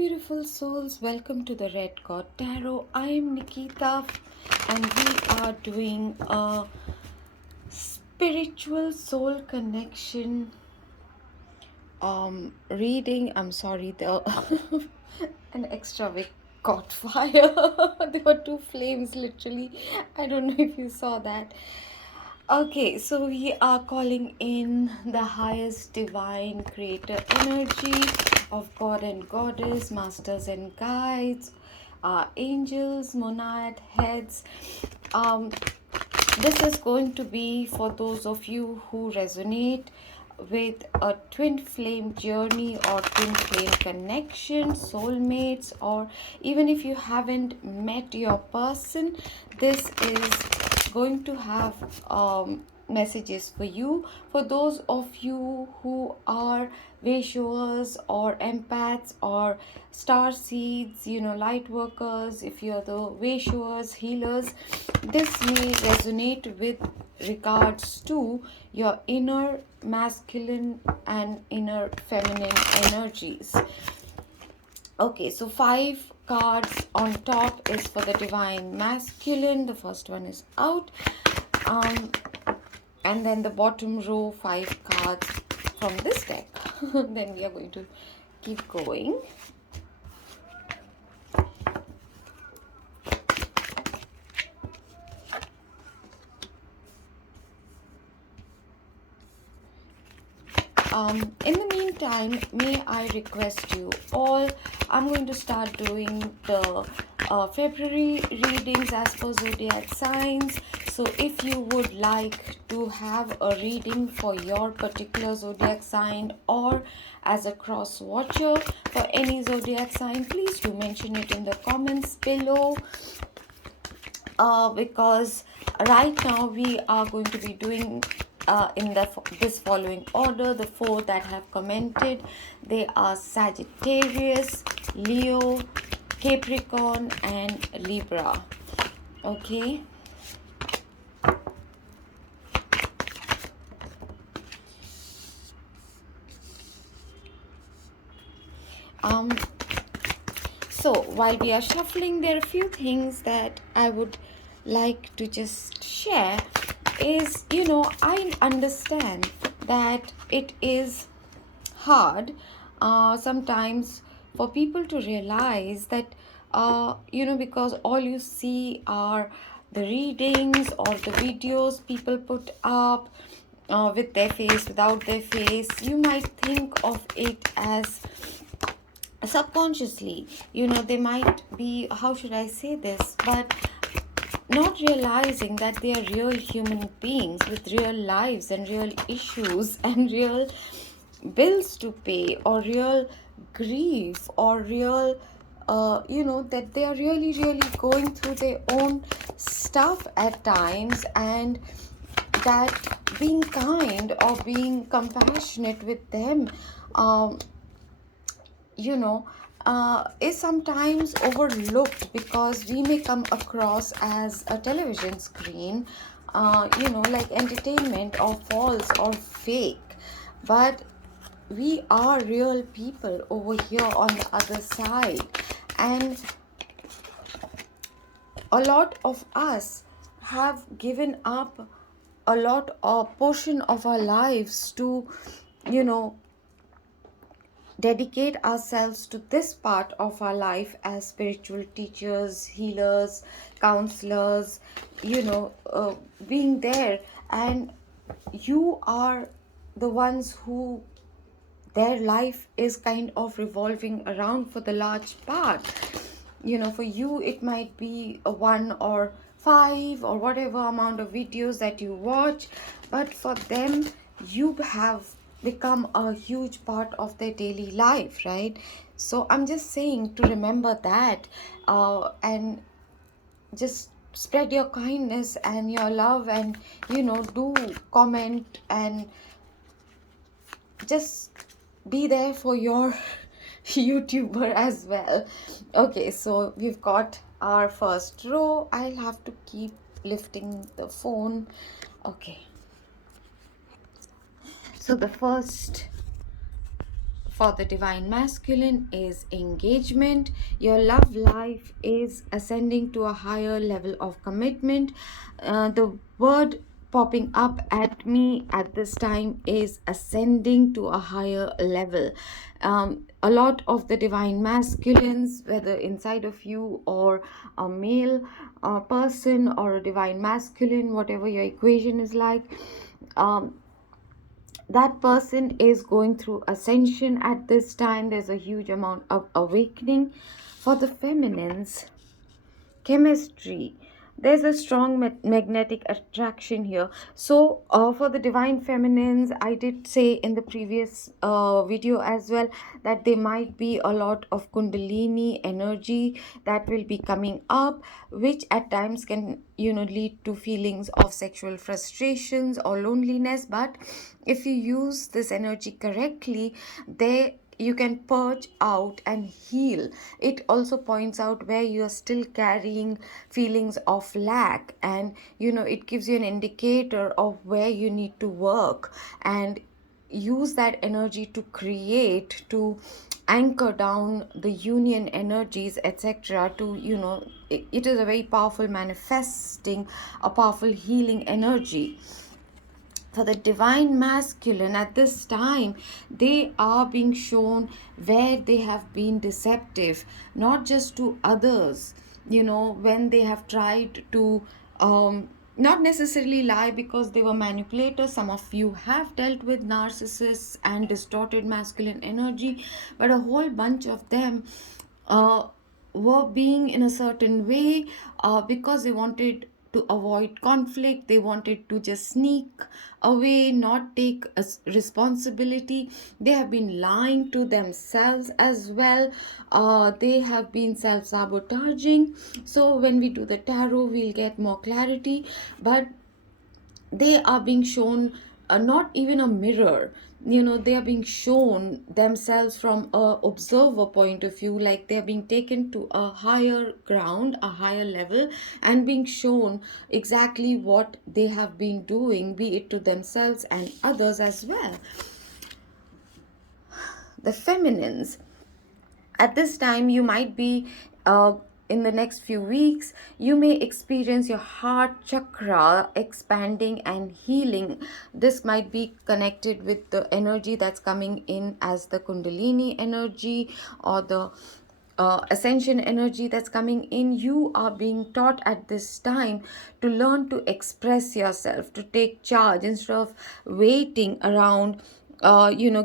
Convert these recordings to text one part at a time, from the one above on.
beautiful souls, welcome to the Red God Tarot. I am Nikita and we are doing a spiritual soul connection reading. I'm sorry, the an extra wick caught fire. There were two flames literally. I don't know if you saw that. Okay, so we are calling in the highest divine creator energy of God and Goddess, masters and guides, angels, monad heads. Um, this is going to be for those of you who resonate with a twin flame journey or twin flame connection, soulmates, or even if you haven't met your person, this is going to have messages for you. For those of you who are visuals or empaths or star seeds, light workers, if you're the visuals, healers, this may resonate with regards to your inner masculine and inner feminine energies. Okay, so 5 cards on top is for the divine masculine. The first one is out. And then the bottom row, 5 cards from this deck. Then we are going to keep going. In the meantime, may I request you all, I'm going to start doing the February readings as per zodiac signs. So if you would like to have a reading for your particular zodiac sign or as a cross watcher for any zodiac sign, please do mention it in the comments below. Because right now we are going to be doing in this following order. The 4 that have commented, they are Sagittarius, Leo, Capricorn and Libra. Okay, so while we are shuffling, there are a few things that I would like to just share. Is, I understand that it is hard sometimes for people to realize that because all you see are the readings or the videos people put up with their face, without their face. You might think of it as subconsciously, they might be, how should I say this, but not realizing that they are real human beings with real lives and real issues and real bills to pay or real grief or real that they are really going through their own stuff at times, and that being kind or being compassionate with them is sometimes overlooked because we may come across as a television screen, like entertainment or false or fake. But we are real people over here on the other side, and a lot of us have given up a lot of portion of our lives to dedicate ourselves to this part of our life as spiritual teachers, healers, counselors, being there. And you are the ones who their life is kind of revolving around for the large part. For you it might be a 1 or 5 or whatever amount of videos that you watch, but for them you have become a huge part of their daily life, right? So I'm just saying to remember that, and just spread your kindness and your love, and do comment and just be there for your YouTuber as well. Okay, so we've got our first row. I'll have to keep lifting the phone. Okay, so the first for the divine masculine is engagement. Your love life is ascending to a higher level of commitment. The word popping up at me at this time is ascending to a higher level. A lot of the divine masculines, whether inside of you or a male person or a divine masculine, whatever your equation is like, um, that person is going through ascension at this time. There's a huge amount of awakening. For the feminines, chemistry, there's a strong magnetic attraction here. So for the divine feminines, I did say in the previous video as well that there might be a lot of kundalini energy that will be coming up, which at times can lead to feelings of sexual frustrations or loneliness. But if you use this energy correctly, they you can purge out and heal. It also points out where you are still carrying feelings of lack, and it gives you an indicator of where you need to work and use that energy to create, to anchor down the union energies, etc. To it is a very powerful manifesting, a powerful healing energy. For the divine masculine at this time, they are being shown where they have been deceptive, not just to others, when they have tried to not necessarily lie because they were manipulators. Some of you have dealt with narcissists and distorted masculine energy, but a whole bunch of them uh, were being in a certain way because they wanted to avoid conflict. They wanted to just sneak away, not take responsibility. They have been lying to themselves as well. They have been self-sabotaging. So when we do the tarot, we'll get more clarity. But they are being shown not even a mirror. They are being shown themselves from a observer point of view, like they are being taken to a higher ground, a higher level, and being shown exactly what they have been doing, be it to themselves and others as well. The feminines, at this time, you might be in the next few weeks, you may experience your heart chakra expanding and healing. This might be connected with the energy that's coming in as the kundalini energy or the ascension energy that's coming in. You are being taught at this time to learn to express yourself, to take charge instead of waiting around,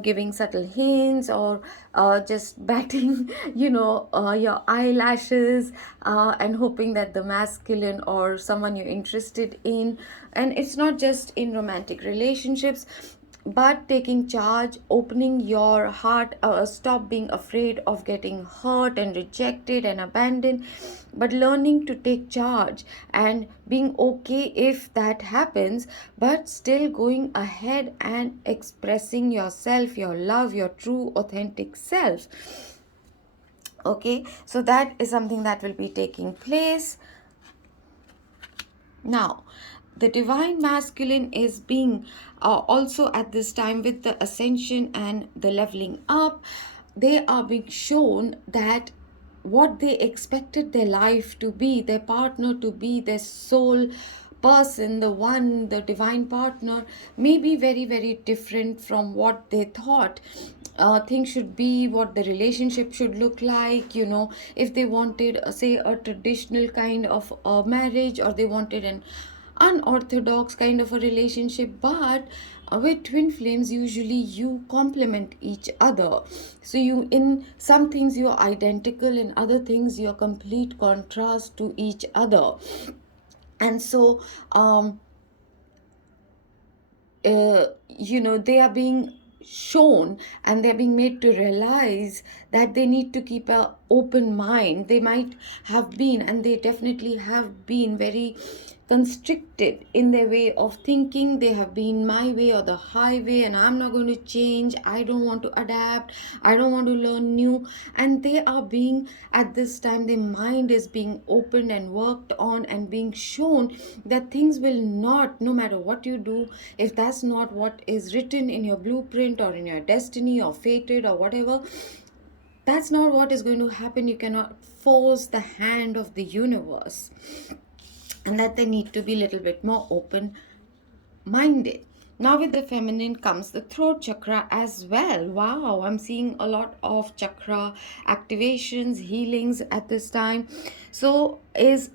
giving subtle hints or just batting, your eyelashes and hoping that the masculine or someone you're interested in, and it's not just in romantic relationships, but taking charge, opening your heart, stop being afraid of getting hurt and rejected and abandoned, but learning to take charge and being okay if that happens, but still going ahead and expressing yourself, your love, your true authentic self. Okay, so that is something that will be taking place. Now, the divine masculine is being also at this time with the ascension and the leveling up. They are being shown that what they expected their life to be, their partner to be, their soul person, the one, the divine partner, may be very, very different from what they thought things should be, what the relationship should look like. If they wanted, say, a traditional kind of marriage, or they wanted an unorthodox kind of a relationship. But with twin flames, usually you complement each other. So you, in some things you're identical, in other things you're complete contrast to each other. And so they are being shown and they're being made to realize that they need to keep a open mind. They might have been, and they definitely have been, very constricted in their way of thinking. They have been my way or the highway, and I'm not going to change. I don't want to adapt. I don't want to learn new. And they are being, at this time, their mind is being opened and worked on and being shown that things will not, no matter what you do, if that's not what is written in your blueprint or in your destiny or fated or whatever, that's not what is going to happen. You cannot force the hand of the universe, and that they need to be a little bit more open minded. Now, with the feminine comes the throat chakra as well. Wow, I'm seeing a lot of chakra activations, healings at this time. So, is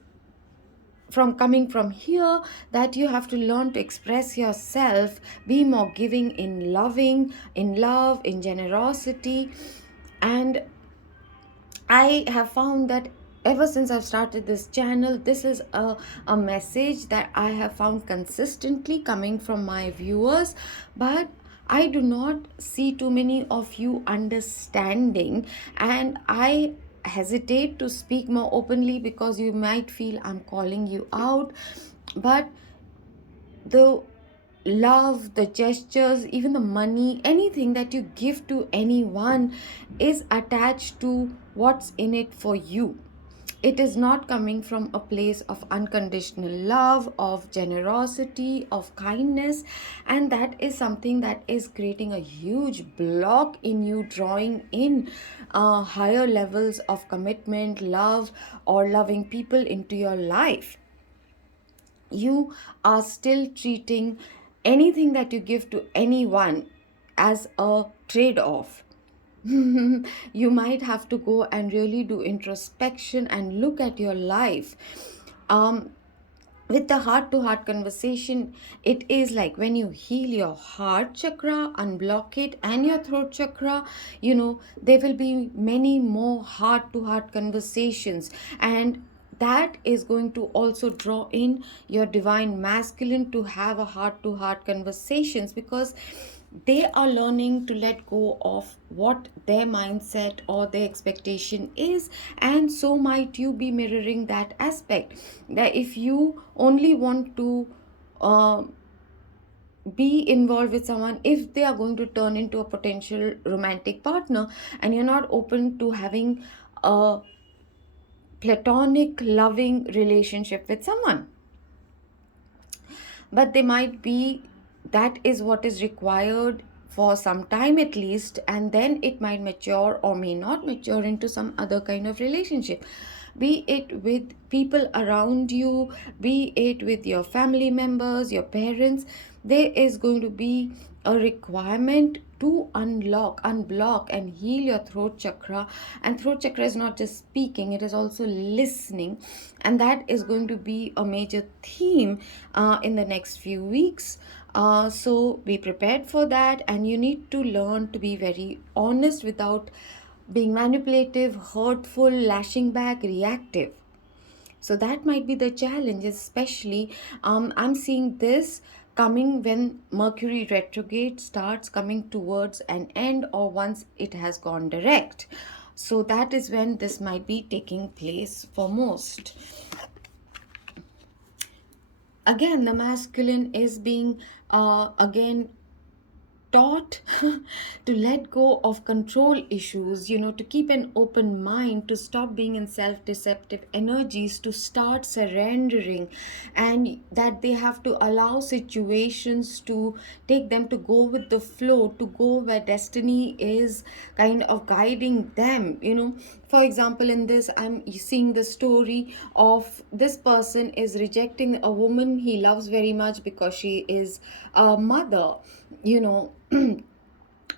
from coming from here that you have to learn to express yourself, be more giving in loving, in love, in generosity. And I have found that ever since I've started this channel, this is a message that I have found consistently coming from my viewers, but I do not see too many of you understanding, and I hesitate to speak more openly because you might feel I'm calling you out. But the love, the gestures, even the money, anything that you give to anyone is attached to what's in it for you. It is not coming from a place of unconditional love, of generosity, of kindness, and that is something that is creating a huge block in you drawing in higher levels of commitment, love, or loving people into your life. You are still treating anything that you give to anyone as a trade off. You might have to go and really do introspection and look at your life. With the heart to heart conversation, it is like when you heal your heart chakra, unblock it, and your throat chakra, there will be many more heart to heart conversations. And that is going to also draw in your divine masculine to have a heart to heart conversations, because they are learning to let go of what their mindset or their expectation is. And so might you be mirroring that aspect, that if you only want to uh, be involved with someone if they are going to turn into a potential romantic partner, and you're not open to having a platonic loving relationship with someone, but they might be, that is what is required for some time at least, and then it might mature or may not mature into some other kind of relationship, be it with people around you, be it with your family members, your parents. There is going to be a requirement to unblock and heal your throat chakra. And throat chakra is not just speaking, it is also listening, and that is going to be a major theme in the next few weeks. So be prepared for that, and you need to learn to be very honest without being manipulative, hurtful, lashing back, reactive. So that might be the challenge, especially I'm seeing this coming when Mercury retrograde starts coming towards an end, or once it has gone direct. So that is when this might be taking place for most. Again, the masculine is being again taught to let go of control issues, to keep an open mind, to stop being in self deceptive energies, to start surrendering, and that they have to allow situations to take them, to go with the flow, to go where destiny is kind of guiding them. For example, in this, I'm seeing the story of this person is rejecting a woman he loves very much because she is a mother,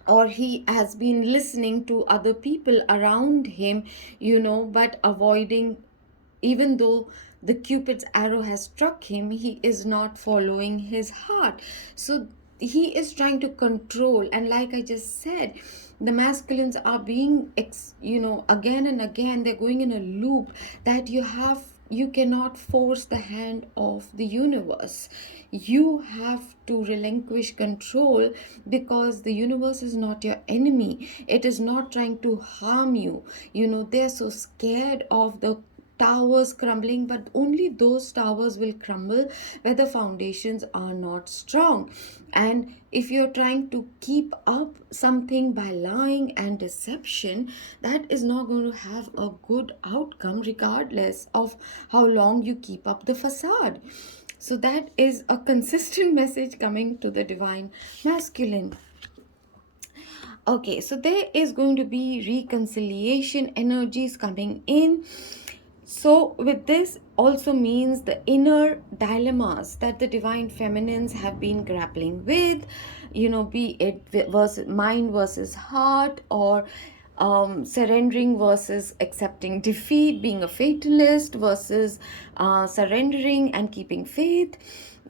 or he has been listening to other people around him, but avoiding, even though the Cupid's arrow has struck him, he is not following his heart. So he is trying to control. And like I just said, the masculines are being, again and again, they're going in a loop that you cannot force the hand of the universe. You have to relinquish control, because the universe is not your enemy. It is not trying to harm you. They're so scared of the towers crumbling, but only those towers will crumble where the foundations are not strong. And if you're trying to keep up something by lying and deception, that is not going to have a good outcome regardless of how long you keep up the facade. So that is a consistent message coming to the divine masculine. Okay, so there is going to be reconciliation energies coming in. So, with this also means the inner dilemmas that the divine feminines have been grappling with, be it versus mind versus heart, or surrendering versus accepting defeat, being a fatalist versus surrendering and keeping faith.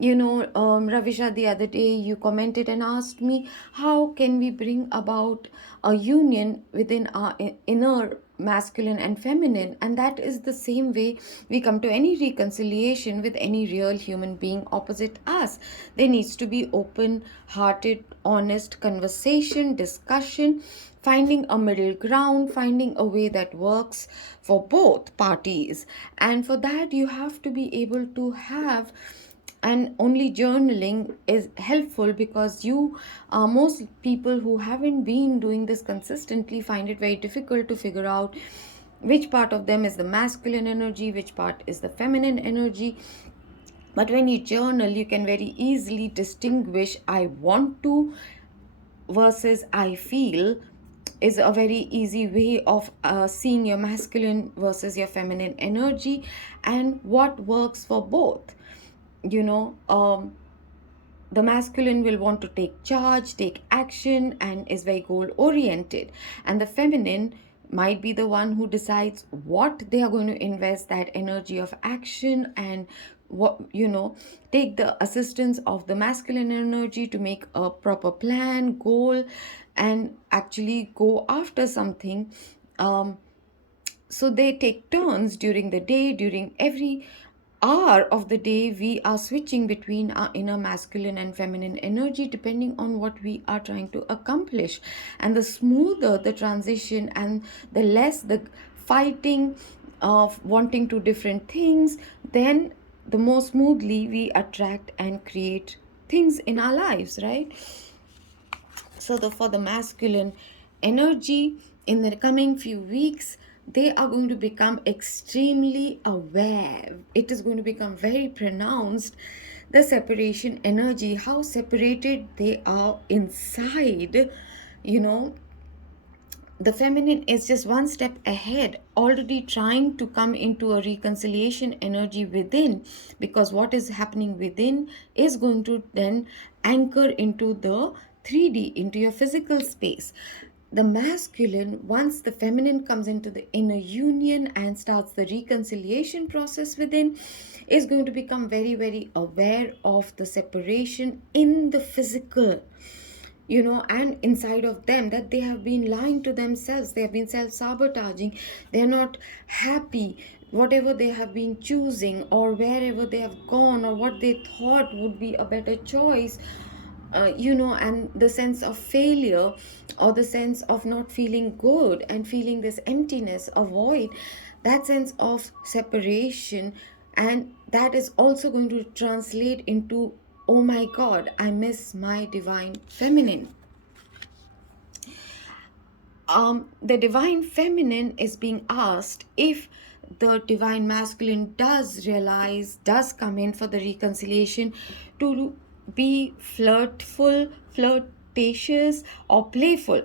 Ravisha, the other day you commented and asked me, how can we bring about a union within our inner masculine and feminine? And that is the same way we come to any reconciliation with any real human being opposite us. There needs to be open hearted, honest conversation, discussion, finding a middle ground, finding a way that works for both parties. And for that, you have to be able to have, and only journaling is helpful, because most people who haven't been doing this consistently find it very difficult to figure out which part of them is the masculine energy, which part is the feminine energy. But when you journal, you can very easily distinguish I want to versus I feel, is a very easy way of seeing your masculine versus your feminine energy and what works for both. you know um, the masculine will want to take charge, take action, and is very goal oriented, and the feminine might be the one who decides what they are going to invest that energy of action, and what take the assistance of the masculine energy to make a proper plan, goal, and actually go after something. So they take turns during the day. During every hour of the day, we are switching between our inner masculine and feminine energy depending on what we are trying to accomplish. And the smoother the transition and the less the fighting of wanting to different things, then the more smoothly we attract and create things in our lives, right? So for the masculine energy in the coming few weeks, they are going to become extremely aware. It is going to become very pronounced, the separation energy, how separated they are inside. The feminine is just one step ahead, already trying to come into a reconciliation energy within, because what is happening within is going to then anchor into the 3D, into your physical space. The masculine, once the feminine comes into the inner union and starts the reconciliation process within, is going to become very, very aware of the separation in the physical, and inside of them, that they have been lying to themselves, they have been self-sabotaging, they're not happy, whatever they have been choosing or wherever they have gone or what they thought would be a better choice, and the sense of failure or the sense of not feeling good and feeling this emptiness, a void, that sense of separation. And that is also going to translate into, oh my god, I miss my divine feminine. The divine feminine is being asked if the divine masculine does come in for the reconciliation, to be flirtatious, or playful.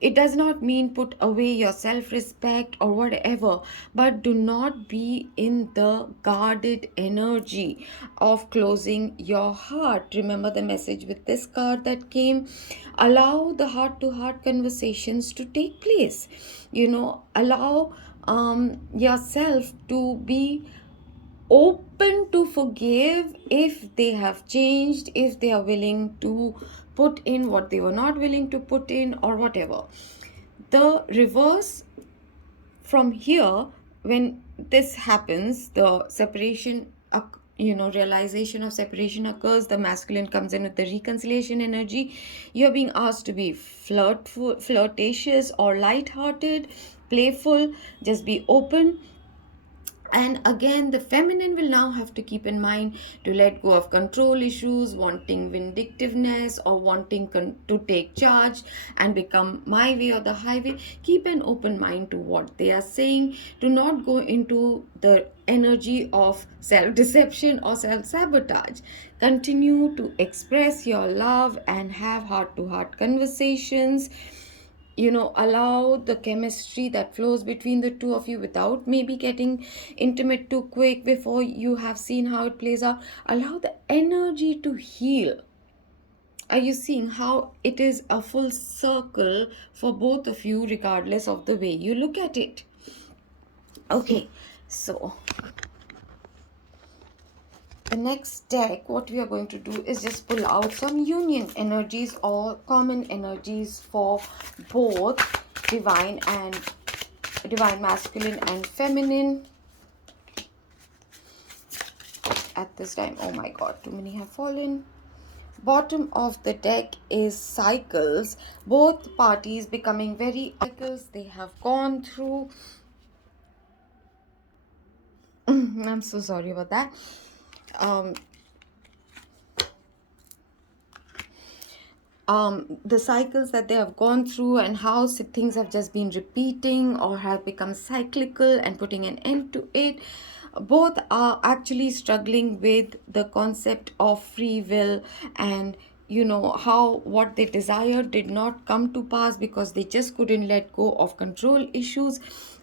It does not mean put away your self-respect or whatever, but do not be in the guarded energy of closing your heart. Remember the message with this card that came: allow the heart-to-heart conversations to take place. Allow yourself to be open to forgive if they have changed, if they are willing to put in what they were not willing to put in, or whatever. The reverse from here, when this happens, the separation, realization of separation occurs, the masculine comes in with the reconciliation energy. You're being asked to be flirtatious or light-hearted, playful, just be open, And again, the feminine will now have to keep in mind to let go of control issues, wanting vindictiveness, or wanting to take charge and become my way or the highway. Keep an open mind to what they are saying. Do not go into the energy of self deception or self sabotage. Continue to express your love and have heart to heart conversations. Allow the chemistry that flows between the two of you without maybe getting intimate too quick before you have seen how it plays out. Allow the energy to heal. Are you seeing how it is a full circle for both of you, regardless of the way you look at it? Okay, so the next deck, what we are going to do is just pull out some union energies or common energies for both divine masculine and feminine at this time. Oh my god, too many have fallen. Bottom of the deck is cycles. Both parties becoming very cycles they have gone through. I'm so sorry about that. The cycles that they have gone through and how things have just been repeating or have become cyclical and putting an end to it. Both are actually struggling with the concept of free will, and how what they desired did not come to pass because they just couldn't let go of control issues.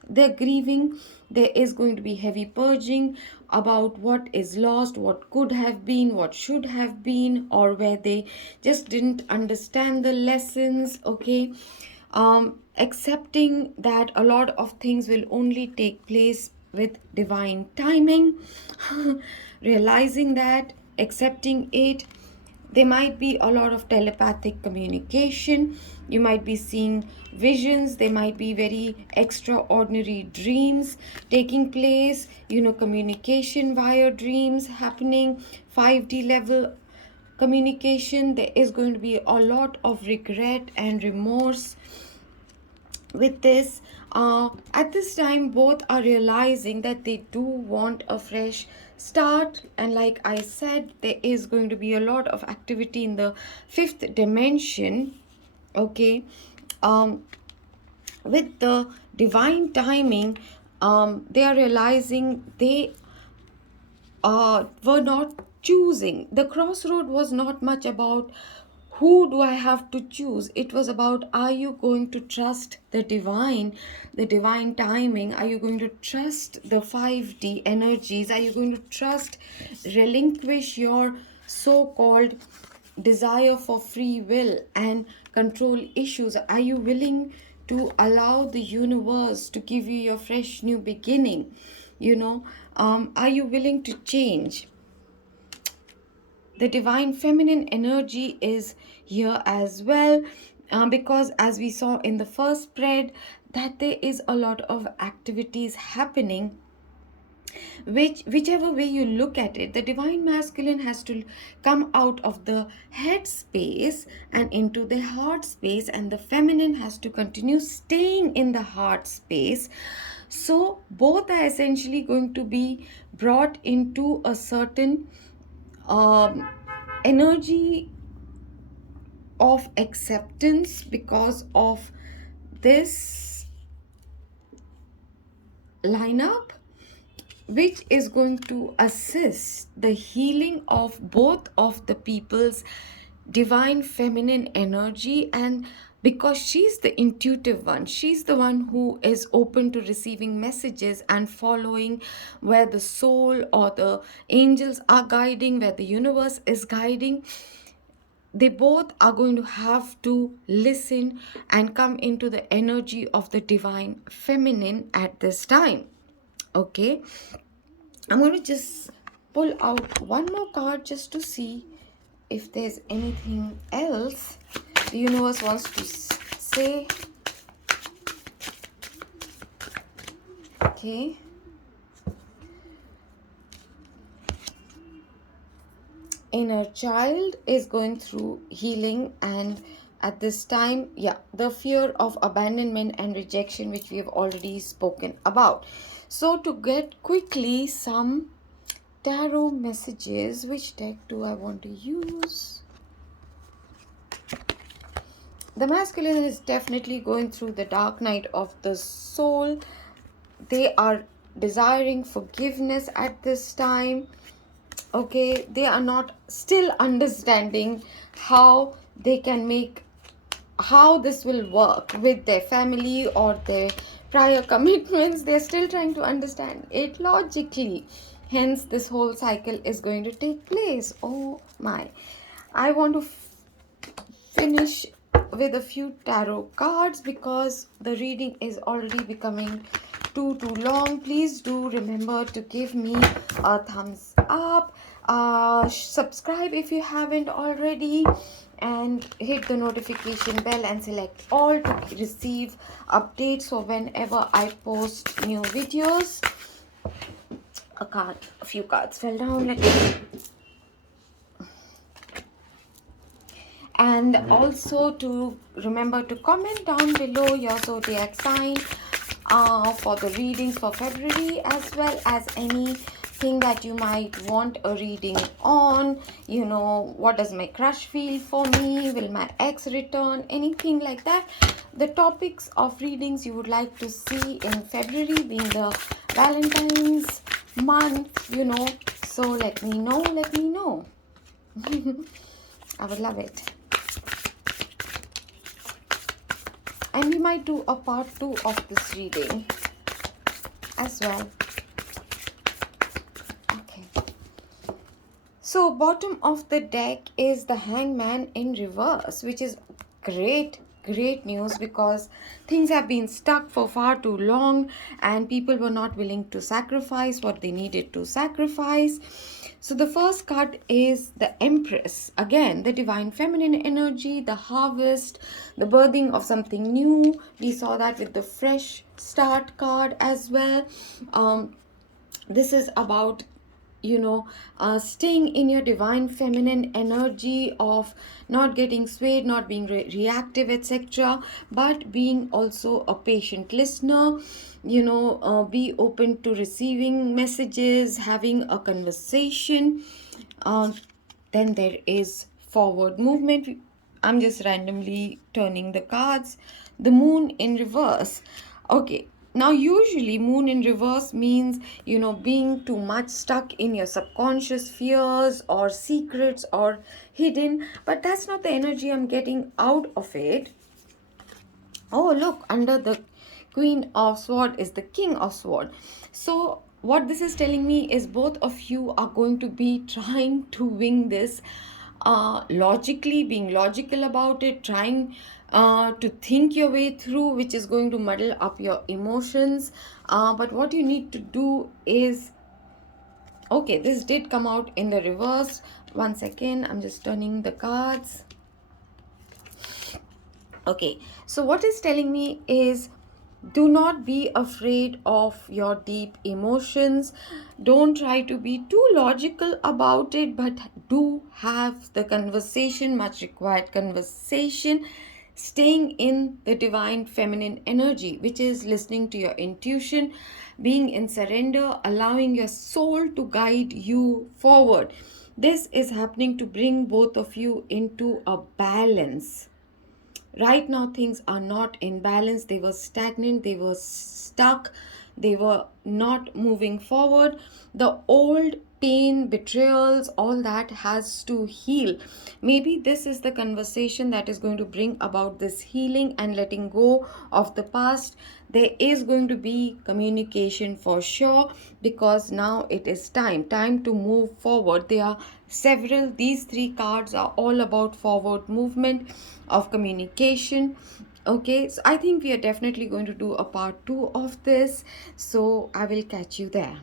They're grieving. There is going to be heavy purging about what is lost, what could have been, what should have been, or where they just didn't understand the lessons. Okay, accepting that a lot of things will only take place with divine timing. Realizing that, accepting it. There might be a lot of telepathic communication. You might be seeing visions. There might be very extraordinary dreams taking place, communication via dreams happening, 5D level communication. There is going to be a lot of regret and remorse with this. At this time, both are realizing that they do want a fresh start, and like I said, there is going to be a lot of activity in the fifth dimension. Okay, with the divine timing, they are realizing they were not choosing. The crossroad was not much about who do I have to choose. It was about, are you going to trust the divine timing? Are you going to trust the 5D energies? Are you going to trust, relinquish your so-called desire for free will and control issues? Are you willing to allow the universe to give you your fresh new beginning? Are you willing to change? The divine feminine energy is here as well, because as we saw in the first spread, that there is a lot of activities happening, whichever way you look at it, the divine masculine has to come out of the head space and into the heart space, and the feminine has to continue staying in the heart space. So both are essentially going to be brought into a certain energy of acceptance because of this lineup, which is going to assist the healing of both of the people's divine feminine energy. And because she's the intuitive one, she's the one who is open to receiving messages and following where the soul or the angels are guiding, where the universe is guiding. They both are going to have to listen and come into the energy of the divine feminine at this time. Okay, I'm going to just pull out one more card just to see if there's anything else the universe wants to say. Okay. Inner child is going through healing and at this time. Yeah, the fear of abandonment and rejection, which we have already spoken about. So to get quickly some tarot messages, which deck do I want to use? The masculine is definitely going through the dark night of the soul. They are desiring forgiveness at this time. Okay, they are not still understanding how they can make, how this will work with their family or their prior commitments. They're still trying to understand it logically, hence this whole cycle is going to take place. Oh my, I want to finish with a few tarot cards because the reading is already becoming too long. Please do remember to give me a thumbs up, subscribe if you haven't already, and hit the notification bell and select all to receive updates for whenever I post new videos. A few cards fell down. Let me. And also to remember to comment down below your zodiac sign for the readings for February, as well as anything that you might want a reading on. You know, what does my crush feel for me? Will my ex return? Anything like that. The topics of readings you would like to see in February, being the Valentine's month, you know. So let me know, let me know. I would love it. And we might do a part 2 of this reading as well. Okay. So bottom of the deck is the Hangman in reverse, which is great news, because things have been stuck for far too long and people were not willing to sacrifice what they needed to sacrifice. So the first card is the Empress. Again, the divine feminine energy, the harvest, the birthing of something new. We saw that with the fresh start card as well. This is about, you know, staying in your divine feminine energy of not getting swayed, not being reactive, etc., but being also a patient listener. You know, be open to receiving messages, having a conversation. Then there is forward movement. I'm just randomly turning the cards. The moon in reverse. Okay, now usually moon in reverse means, you know, being too much stuck in your subconscious fears or secrets or hidden, but that's not the energy I'm getting out of it. Oh, look, under the Queen of Swords is the King of Swords. So what this is telling me is both of you are going to be trying to wing this logically, being logical about it, trying to think your way through, which is going to muddle up your emotions. But what you need to do is, okay, this did come out in the reverse. One second, I'm just turning the cards. Okay, so what is telling me is, do not be afraid of your deep emotions. Don't try to be too logical about it, but do have the conversation, much required conversation, staying in the divine feminine energy, which is listening to your intuition, being in surrender, allowing your soul to guide you forward. This is happening to bring both of you into a balance. Right now things are not in balance. They were stagnant, they were stuck, they were not moving forward. The old pain, betrayals, all that has to heal. Maybe this is the conversation that is going to bring about this healing and letting go of the past. There is going to be communication for sure, because now it is time to move forward. There are several, these three cards are all about forward movement of communication. Okay, so I think we are definitely going to do a part 2 of this, so I will catch you there.